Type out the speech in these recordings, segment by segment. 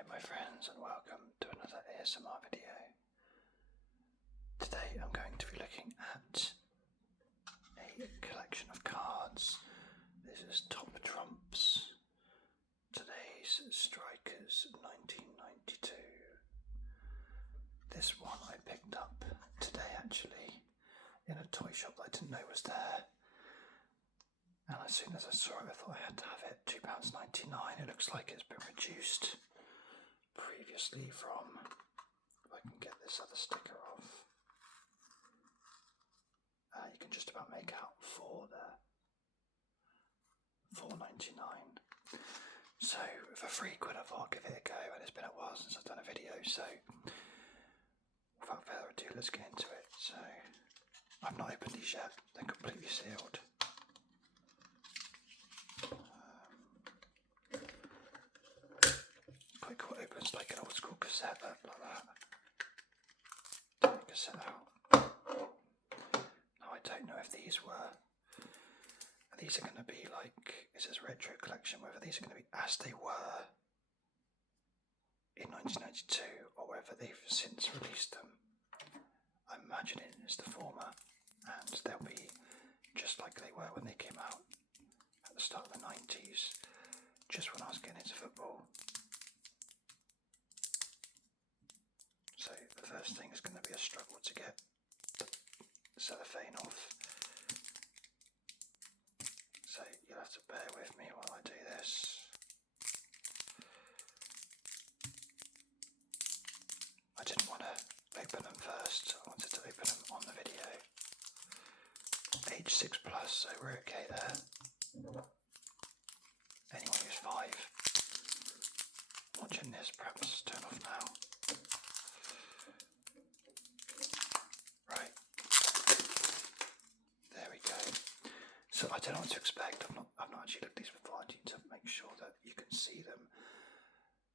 Hi my friends and welcome to another ASMR video. Today I'm going to be looking at a collection of cards. This is Top Trumps, today's Strikers 1992. This one I picked up today actually in a toy shop that I didn't know was there. And as soon as I saw it I thought I had to have it. £2.99. It looks like it's been reduced previously from, if I can get this other sticker off, you can just about make out 4 there, £4.99. So for £3 I thought I'll give it a go, and it's been a while since I've done a video, so without further ado let's get into it. So I've not opened these yet, they're completely sealed. Quite cool, it opens like an old school cassette like that. Take the cassette out. Now I don't know if these are going to be like, it says retro collection, whether these are going to be as they were in 1992 or whether they've since released them. I'm imagining it's the former, and they'll be just like they were when they came out at the start of the 90s, just when I was getting into football. So the first thing is going to be a struggle to get the cellophane off. So you'll have to bear with me while I do this. I didn't want to open them first, I wanted to open them on the video. Age 6+, so we're okay there. Anyone who's 5 watching this, perhaps turn off now. Right, there we go. So I don't know what to expect. I've not actually looked at these before. I need to make sure that you can see them.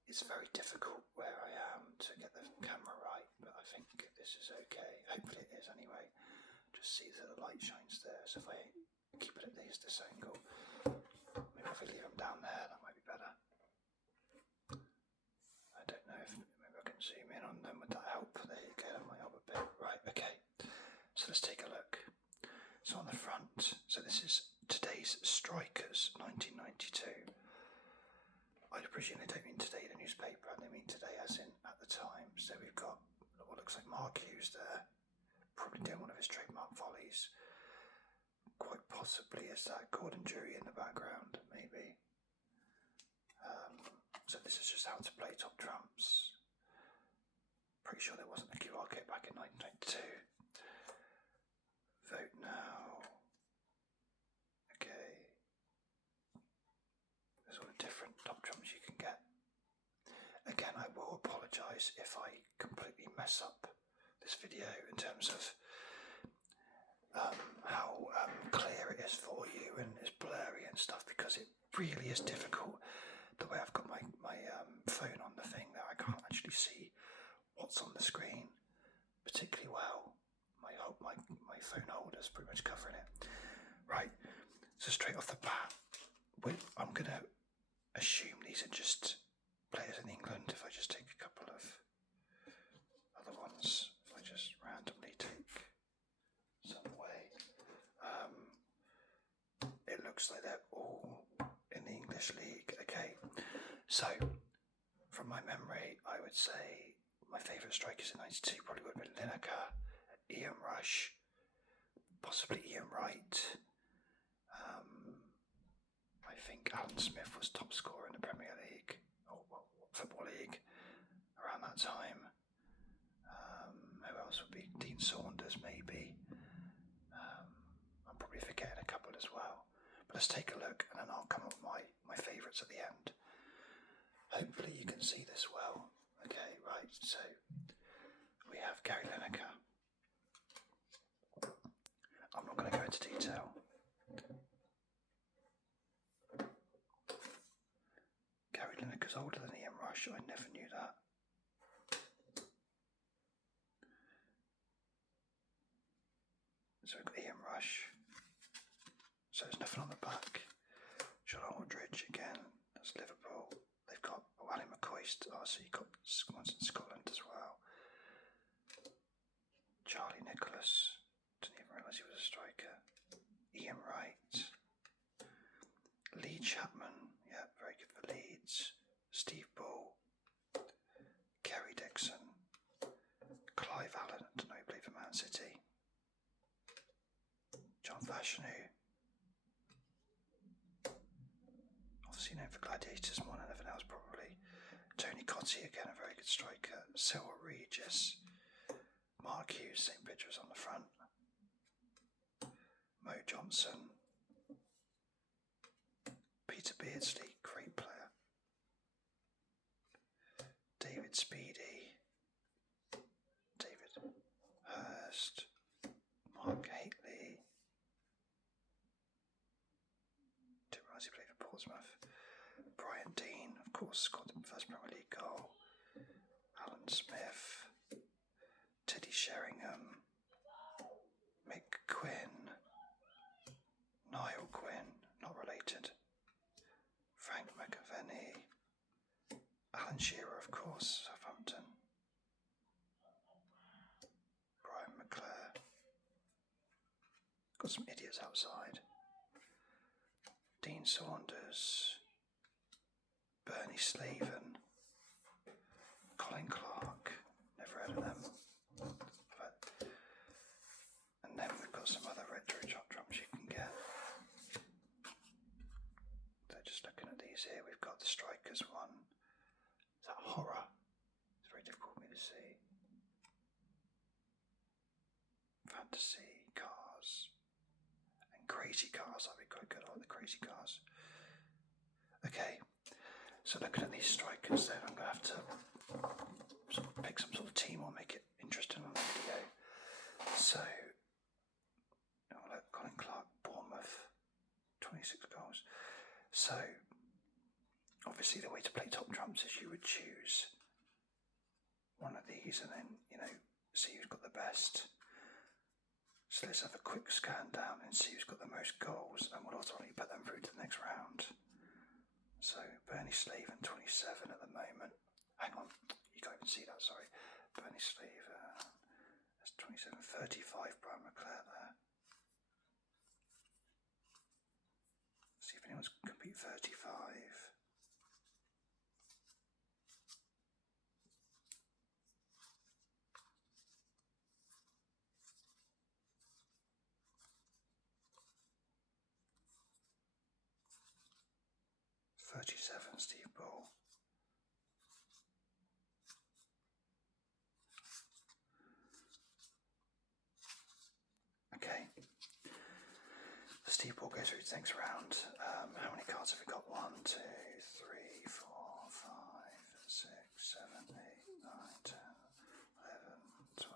It's very difficult where I am to get the camera right, but I think this is okay. Hopefully it is anyway. Just see that the light shines there. So if I keep it at least this angle, maybe if I leave them down there, that might be better. I don't know if maybe I can zoom in on them. Would that help? There you go. That might help a bit. Right. Okay. So let's take a look. So on the front, so this is today's Strikers 1992. I presume they don't mean today the newspaper, they mean today as in at the time. So we've got what looks like Mark Hughes there, probably doing one of his trademark volleys. Quite possibly is that Gordon Drury in the background, maybe. So this is just how to play Top Trumps. Pretty sure there wasn't a QR code back in 1992. Vote now. Okay. There's all the different Top Trumps you can get. Again, I will apologise if I completely mess up this video in terms of how clear it is for you and it's blurry and stuff, because it really is difficult. The way I've got my phone on the thing there, I can't actually see what's on the screen particularly well. My phone holder's pretty much covering it. Right, so straight off the bat, I'm going to assume these are just players in England. If I just take a couple of other ones, if I just randomly take some away, it looks like they're all in the English League. Okay, so from my memory, I would say my favourite strikers in 92 probably would have been Lineker, Ian Rush, possibly Ian Wright. I think Alan Smith was top scorer in the Premier League, or Football League, around that time. Who else would be? Dean Saunders, maybe. I'm probably forgetting a couple as well. But let's take a look, and then I'll come up with my favourites at the end. Hopefully you can see this well. Okay, right, so we have Gary Lineker. I'm not going to go into detail. Gary Lineker's older than Ian Rush, I never knew that. So we've got Ian Rush. So there's nothing on the back. John Aldridge again, that's Liverpool. They've got Ally McCoy Christ. Oh, so you got ones in Scotland as well. Charlie Nicholas. Didn't even realise he was a striker. Ian Wright. Lee Chapman. Yeah, very good for Leeds. Steve Bull. Kerry Dixon. Clive Allen. I don't know, he played for Man City. John Fashanu. Obviously known for Gladiators more than anything else probably. Tony Cottee, again a very good striker. Cyril Regis. Mark Hughes, same pictures on the front. Mo Johnson. Peter Beardsley, great player. David Speedy. David Hurst. Mark Haitley. Didn't realise he played for Portsmouth. Brian Dean, of course, scored the first Premier League goal. Alan Smith. Teddy Sheringham. Mick Quinn. Niall Quinn, not related. Frank McAvenny. Alan Shearer, of course, Southampton. Brian McClare. Got some idiots outside. Dean Saunders. Bernie Slaven. Colin Clark. Never heard of them. And then we've got some other retro drums you can get. So just looking at these here, we've got the Strikers one. Is that horror? It's very difficult for me to see. Fantasy cars. And crazy cars, I'd be quite good at the crazy cars. Okay, so looking at these Strikers then, I'm going to have to sort of pick some sort of team or make it interesting on the video. So, Colin Clark, Bournemouth, 26 goals. So, obviously the way to play top trumps is you would choose one of these and then, see who's got the best. So let's have a quick scan down and see who's got the most goals, and we'll automatically put them through to the next round. So, Bernie Slaven, 27 at the moment. Hang on, you can't even see that, sorry. Bernie Slaven, that's 27, 35, Brian McClare there. See if anyone's can beat 35. Steve Bull. Okay. Steve Bull goes through the next round. How many cards have we got? 1, 2, 3, 4, 5, 6, 7, 8, 9, 10, 11, 12,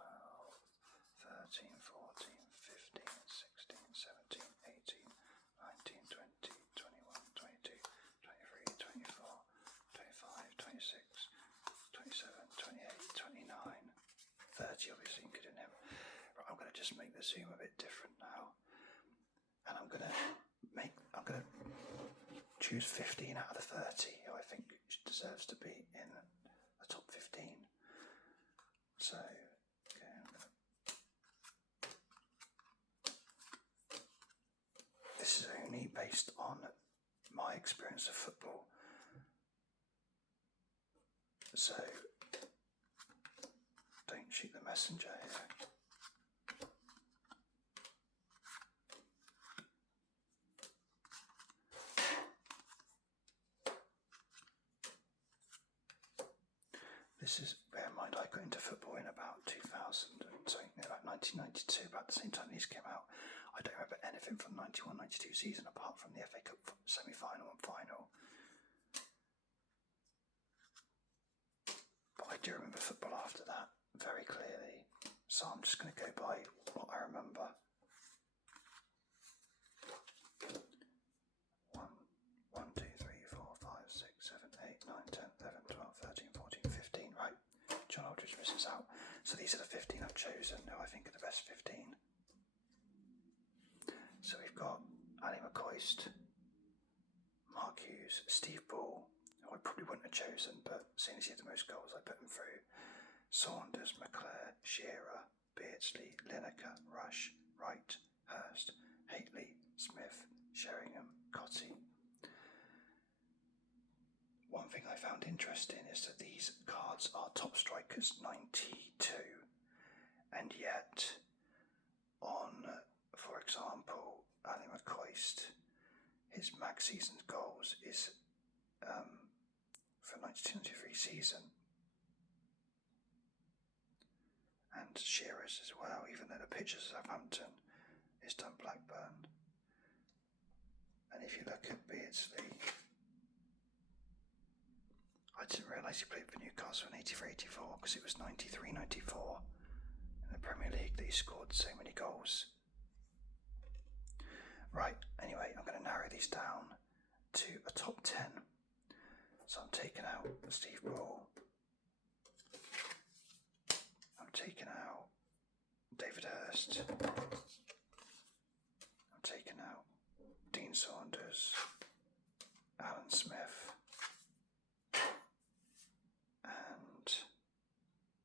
13, 14, 15, 16, 17, 18, 19, 20, 21, 22, 23, 24, 25, 26, 27, 28, 29, 30 obviously including him. Right, I'm going to just make the zoom a bit different now. And I'm going to choose 15 out of the 30 who I think deserves to be in the top 15. So, this is only based on my experience of football. So, don't shoot the messenger here. This is, bear in mind, I got into football in about 1992, about the same time these came out. I don't remember anything from 91-92 season apart from the FA Cup semi-final and final. But I do remember football after that very clearly, so I'm just going to go by what I remember. 1, 2, 3, 4, 5, 6, 7, 8, 9, 10, 11, 12, 13, 14, 15. Right, John Aldridge misses out. So these are the 15 I've chosen, who I think are the best 15. So we've got Ali McCoist, Mark Hughes, Steve Bull, who I I probably wouldn't have chosen, but seeing as he had the most goals, I put him through. Saunders, McClare, Shearer, Beardsley, Lineker, Rush, Wright, Hurst, Haitley, Smith, Sheringham, Cottee. One thing I found interesting is that these cards are top strikers 92, and yet on, for example, Ali McCoist, his max season goals is for 92-93 season, and Shearer's as well, even though the pictures of Southampton is done Blackburn. And if you look at Beardsley, I didn't realise he played for Newcastle in 83-84 because it was 93-94 in the Premier League that he scored so many goals. Right, anyway, I'm going to narrow these down to a top 10. So I'm taking out Steve Bull. I'm taking out David Hurst. I'm taking out Dean Saunders, Alan Smith, and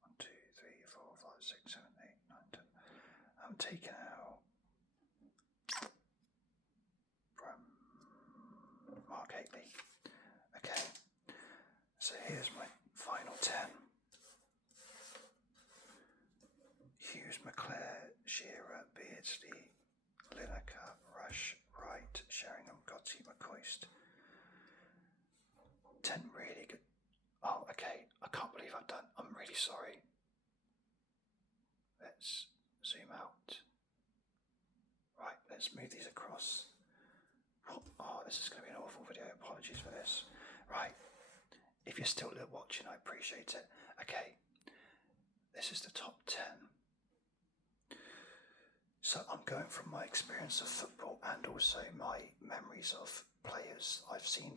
1, 2, 3, 4, 5, 6, 7, 8, 9, 10. I'm taking out Mark Haitley. Okay, so here's my final 10. Hughes, McClare, Shearer, Beardsley, Lineker, Rush, Wright, Sheringham, Cottee, McCoist. 10 really good. Oh, okay, I can't believe I've done. I'm really sorry. Let's zoom out. Right, let's move these across. Oh, this is going to be an awful video. Apologies for this. Right, if you're still watching, I appreciate it. Okay, this is the top 10. So I'm going from my experience of football and also my memories of players I've seen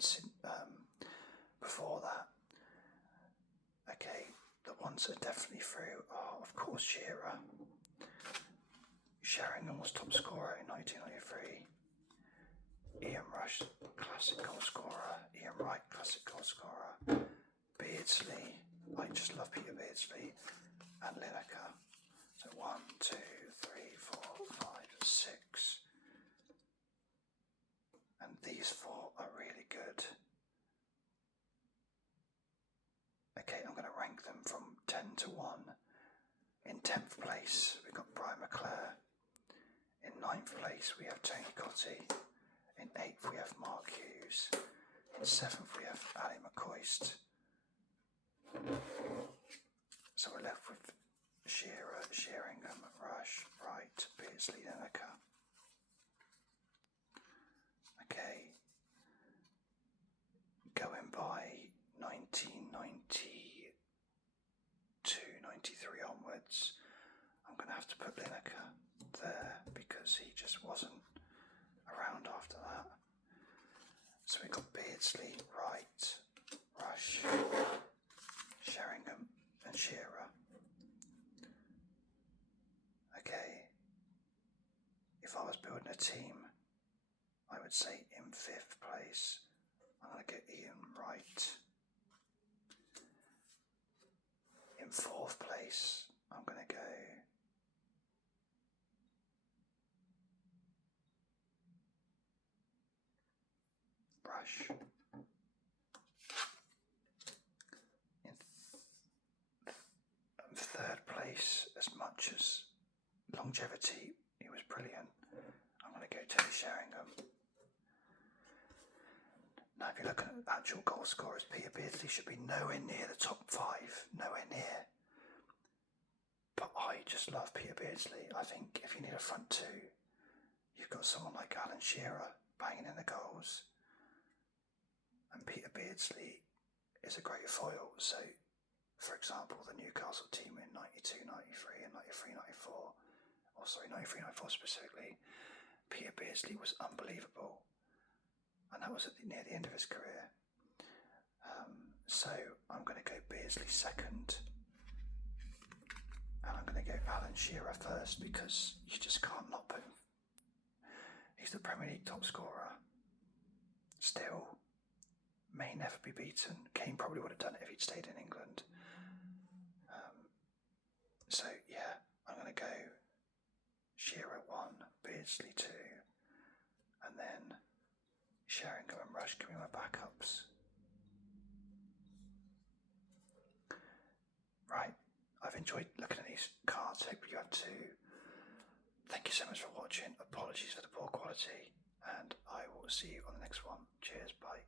before that. Okay, the ones that are definitely through are, of course, Shearer. Sheringham was top scorer in 1993. Ian Rush, classic goal scorer. Ian Wright, classic goal scorer. Beardsley, I just love Peter Beardsley. And Lineker. So 1, 2, 3, 4, 5, 6. And these 4 are really good. Okay, I'm going to rank them from 10 to 1. In 10th place, we've got Brian McClare. In 9th place, we have Tony Cottee. In 8th, we have Mark Hughes. In 7th, we have Ali McCoist. So we're left with Shearer, Sheringham, Rush, Wright, Beardsley, Lineker. Okay. Going by 1992, 93 onwards, I'm going to have to put Lineker there because he just wasn't around after that. So we got Beardsley, Wright, Rush, Sheringham and Shearer. Okay, if I was building a team, I would say in 5th place I'm going to get Ian Wright. In 4th place I'm going to go Rush. In 3rd place, as much as longevity, he was brilliant, I'm going to go Teddy Sheringham. Now if you look at actual goal scorers, Peter Beardsley should be nowhere near the top 5, nowhere near. But I just love Peter Beardsley. I think if you need a front 2, you've got someone like Alan Shearer banging in the goals. And Peter Beardsley is a great foil. So, for example, the Newcastle team in 92, 93 and 93, 94, 93, 94 specifically, Peter Beardsley was unbelievable. And that was near the end of his career. So I'm going to go Beardsley second. And I'm going to go Alan Shearer first because you just can't not put him. He's the Premier League top scorer. Still, may never be beaten. Kane probably would have done it if he'd stayed in England. So yeah, I'm going to go Shearer 1, Beardsley 2, and then Sheringham and Rush give me my backups. Right, I've enjoyed looking at these cards. Hope you have too. Thank you so much for watching. Apologies for the poor quality, and I will see you on the next one. Cheers, bye.